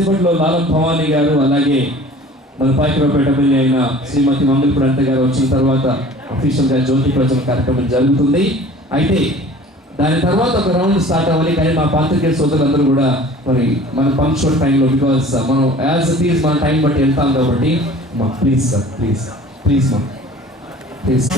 ఇప్పట్లో లాలం భవానీ గారు అలాగే మన పాయకరావుపేట ఎమ్మెల్యే అయిన శ్రీమతి మంగళపూడి అనిత గారు వచ్చిన తర్వాత అఫీషియల్గా జ్యోతి ప్రజల కార్యక్రమం జరుగుతుంది. అయితే దాని తర్వాత ఒక రౌండ్ స్టార్ట్ అవ్వాలి. కానీ మా పాత్రికేయ సోదరులందరూ కూడా మరి మన పంక్చువల్ టైంలో, బికాస్ మనం యాజ్ ఇట్ ఈస్ మన టైం బట్టి వెళ్తాం కాబట్టి మా ప్లీజ్ సార్, ప్లీజ్ ప్లీజ్ మా ప్లీజ్.